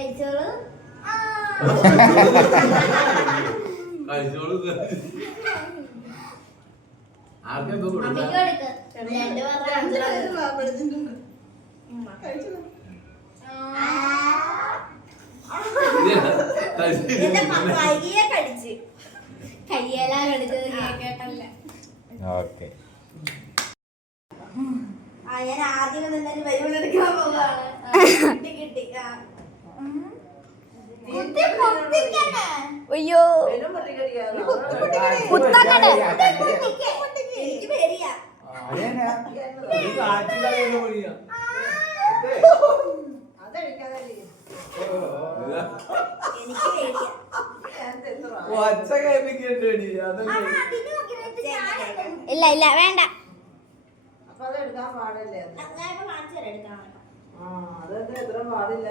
കഴിച്ചോളൂ. ആർക്കെന്തോ കൊടുക്കാം. കയ്യേലാ കടിച്ചത് കേട്ടല്ല. ഓക്കെ ഞാൻ ആദ്യം നിന്നൊരു ബലൂൺ എടുക്കാൻ പോവാണ്. കിട്ടി. അയ്യോ കുത്തങ്ങനെ എനിക്ക് പേടിയാ. ഇല്ല ഇല്ല വേണ്ട. അതെടുക്കാൻ പാടില്ല. പാടില്ല.